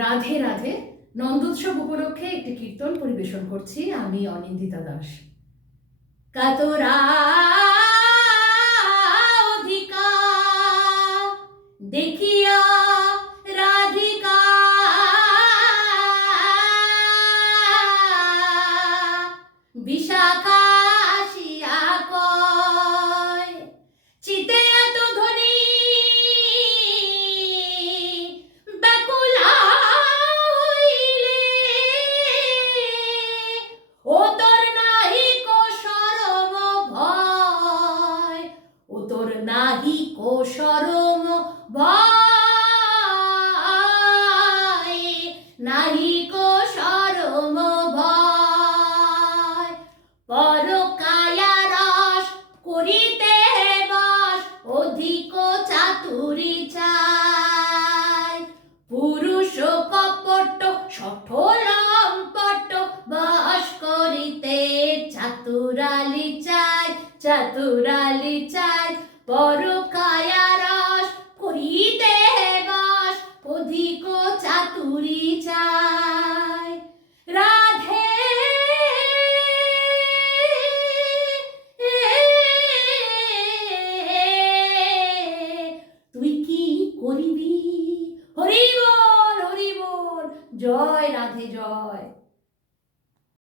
রাধে রাধে। নন্দোৎসব উপলক্ষে একটি কীর্তন পরিবেশন করছি আমি অনিন্দিতা দাস। কাতরা দেখিয়া রাধিকা। বিশাখা আসিয়া কয়, চিতে নাহি কো সরম ভয়, নাহি কো সরম ভয়। পরকায়া রস করিতে বস, অধিক চাতুরি চাই। পুরুষ কপট সঠলম্পট বাস করিতে চাতুরালি চাই চাতুরালি চাই। পরকায়া রস করিতে বস অধিক রাধে তুই কি করিবি? হরি বল জয় রাধে জয়।